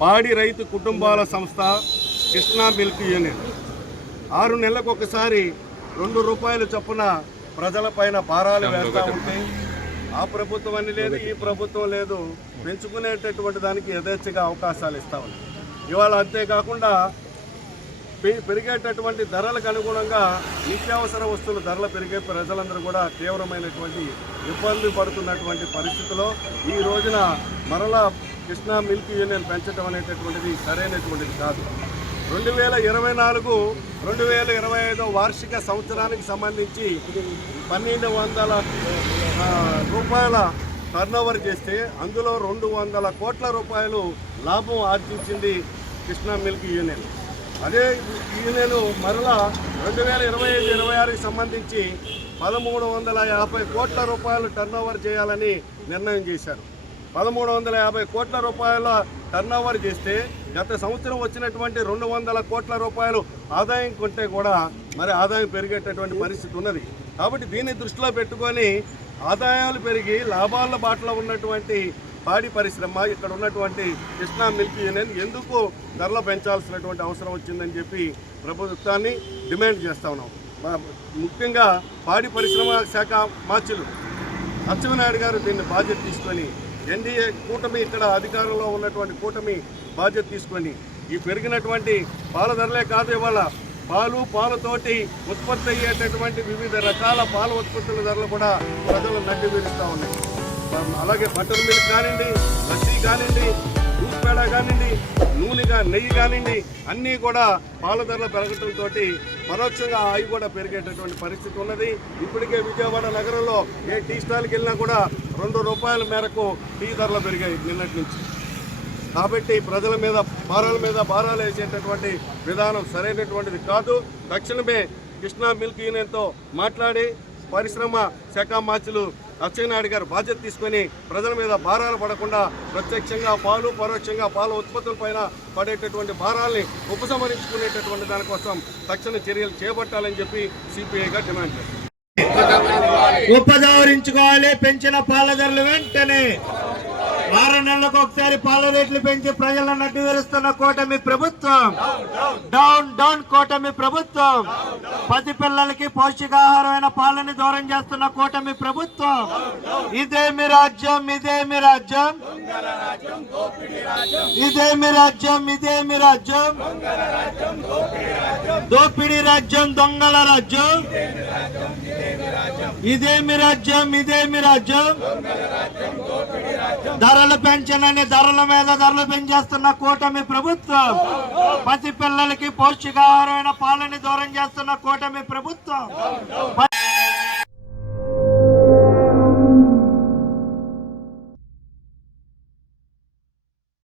పాడి రైతు కుటుంబాల సంస్థ కృష్ణా మిల్క్ యూనియన్. ఆరు నెలలకు ఒకసారి రెండు రూపాయలు చొప్పున ప్రజలపైన భారాలు వేస్తూ ఉంటే ఆ ప్రభుత్వం అని లేదు ఈ ప్రభుత్వం లేదు. పెంచుకునేటటువంటి దానికి యథేచ్ఛగా అవకాశాలు ఇస్తా ఉంది ఇవాళ అంతేకాకుండా పెరిగేటటువంటి ధరలకు అనుగుణంగా నిత్యావసర వస్తువుల ధరలు పెరిగే ప్రజలందరూ కూడా తీవ్రమైనటువంటి ఇబ్బంది పడుతున్నటువంటి పరిస్థితిలో ఈ రోజున మరలా కృష్ణా మిల్క్ యూనియన్ పెంచడం అనేటటువంటిది సరైనటువంటిది కాదు. రెండు వేల ఇరవై నాలుగు రెండు వేల ఇరవై ఐదో వార్షిక సంవత్సరానికి సంబంధించి పన్నెండు వందల రూపాయల టర్నోవర్ చేస్తే అందులో రెండు వందల కోట్ల రూపాయలు లాభం ఆర్జించింది కృష్ణా మిల్క్ యూనియన్. అదే యూనియన్ మరలా రెండు వేల ఇరవై ఐదు ఇరవై ఆరుకి సంబంధించి పదమూడు వందల యాభై కోట్ల రూపాయలు టర్నోవర్ చేయాలని నిర్ణయం చేశారు. పదమూడు వందల యాభై కోట్ల రూపాయల టర్నోవర్ చేస్తే గత సంవత్సరం వచ్చినటువంటి రెండు వందల కోట్ల రూపాయలు ఆదాయం కొంటే కూడా మరి ఆదాయం పెరిగేటటువంటి పరిస్థితి ఉన్నది. కాబట్టి దీన్ని దృష్టిలో పెట్టుకొని ఆదాయాలు పెరిగి లాభాల బాటలో ఉన్నటువంటి పాడి పరిశ్రమ ఇక్కడ ఉన్నటువంటి కృష్ణా మిల్క్ యూనియన్ ఎందుకు ధరలు పెంచాల్సినటువంటి అవసరం వచ్చిందని చెప్పి ప్రభుత్వాన్ని డిమాండ్ చేస్తా ఉన్నాం. ముఖ్యంగా పాడి పరిశ్రమ శాఖ మార్చులు అచ్చెన్నాయుడు గారు దీన్ని బాధ్యత తీసుకొని ఎన్డీఏ కూటమి ఇక్కడ అధికారంలో ఉన్నటువంటి కూటమి బాధ్యత తీసుకొని ఈ పెరిగినటువంటి పాల ధరలే కాదు ఇవాళ పాలు పాలతోటి ఉత్పత్తి అయ్యేటటువంటి వివిధ రకాల పాల ఉత్పత్తుల ధరలు కూడా ప్రజలు నడ్డి విరుస్తూ ఉన్నాయి. అలాగే బటర్ మిల్క్ కానివ్వండి లస్సీ కానివ్వండి దూస్ పేడ కానివ్వండి నూనెగా నెయ్యి కానివ్వండి అన్నీ కూడా పాల ధరలు పెరగడంతో పరోక్షంగా అవి కూడా పెరిగేటటువంటి పరిస్థితి ఉన్నది. ఇప్పటికే విజయవాడ నగరంలో ఏ టీ స్టాల్కి వెళ్ళినా కూడా రెండు రూపాయల మేరకు టీ ధరలు పెరిగాయి నిన్నటి నుంచి. కాబట్టి ప్రజల మీద భారాల మీద భారాలు వేసేటటువంటి విధానం సరైనటువంటిది కాదు. తక్షణమే కృష్ణా మిల్క్ యూనియన్తో మాట్లాడి పరిశ్రమ శాఖ మార్చులు అచ్చెన్నాయుడు గారు బాధ్యత తీసుకొని ప్రజల మీద భారాలు పడకుండా ప్రత్యక్షంగా పాలు పరోక్షంగా పాల ఉత్పత్తులపైన పడేటటువంటి భారాల్ని ఉపసంహరించుకునేటటువంటి దానికోసం తక్షణ చర్యలు చేపట్టాలని చెప్పి సిపిఐగా డిమాండ్ చేస్తారు పెంచుకోవాలి పెంచిన పాల ధరలు వెంటనే ఆరు నెలలకు ఒకసారి పాల రేట్లు పెంచి ప్రజలను అడ్డువేరుస్తున్న కోటమి కూటమి ప్రభుత్వం. డౌన్ డౌన్ కూటమి ప్రభుత్వం. పది పిల్లలకి పౌష్టికాహారమైన పాలని దూరం చేస్తున్న కూటమి ప్రభుత్వం. ఇదేమి రాజ్యం ఇదేమి రాజ్యం. ఇదేమి రాజ్యం ఇదేమి రాజ్యం. దోపిడీ రాజ్యం దొంగల రాజ్యం. ఇదేమి రాజ్యం. రాజ్యం ఇదేమి రాజ్యం. ధరలు పెంచనని ధరల మీద ధరలు పెంచేస్తున్న కూటమి ప్రభుత్వం. పసి పిల్లలకి పౌష్టికాహారమైన పాలని దూరం చేస్తున్న కూటమి ప్రభుత్వం.